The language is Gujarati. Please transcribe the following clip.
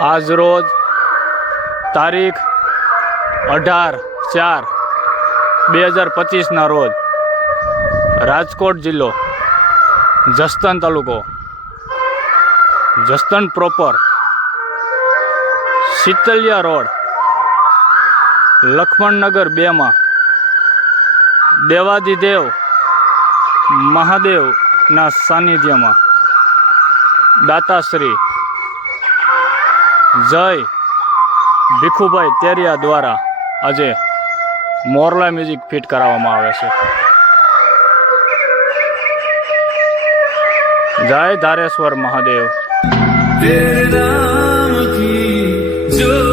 આજ રોજ તારીખ અઢાર ચાર બે હજાર પચીસના રોજ રાજકોટ જિલ્લો જસદણ તાલુકો. જસદણ પ્રોપર શીતલિયા રોડ લખમણનગર બેમાં દેવાદિદેવ મહાદેવના સાનિધ્યમાં દાતાશ્રી જય ભીખુભાઈ તેરિયા દ્વારા આજે મોરલા મ્યુઝિક ફિટ કરાવવામાં આવે છે. જય ધારેશ્વર મહાદેવ. જો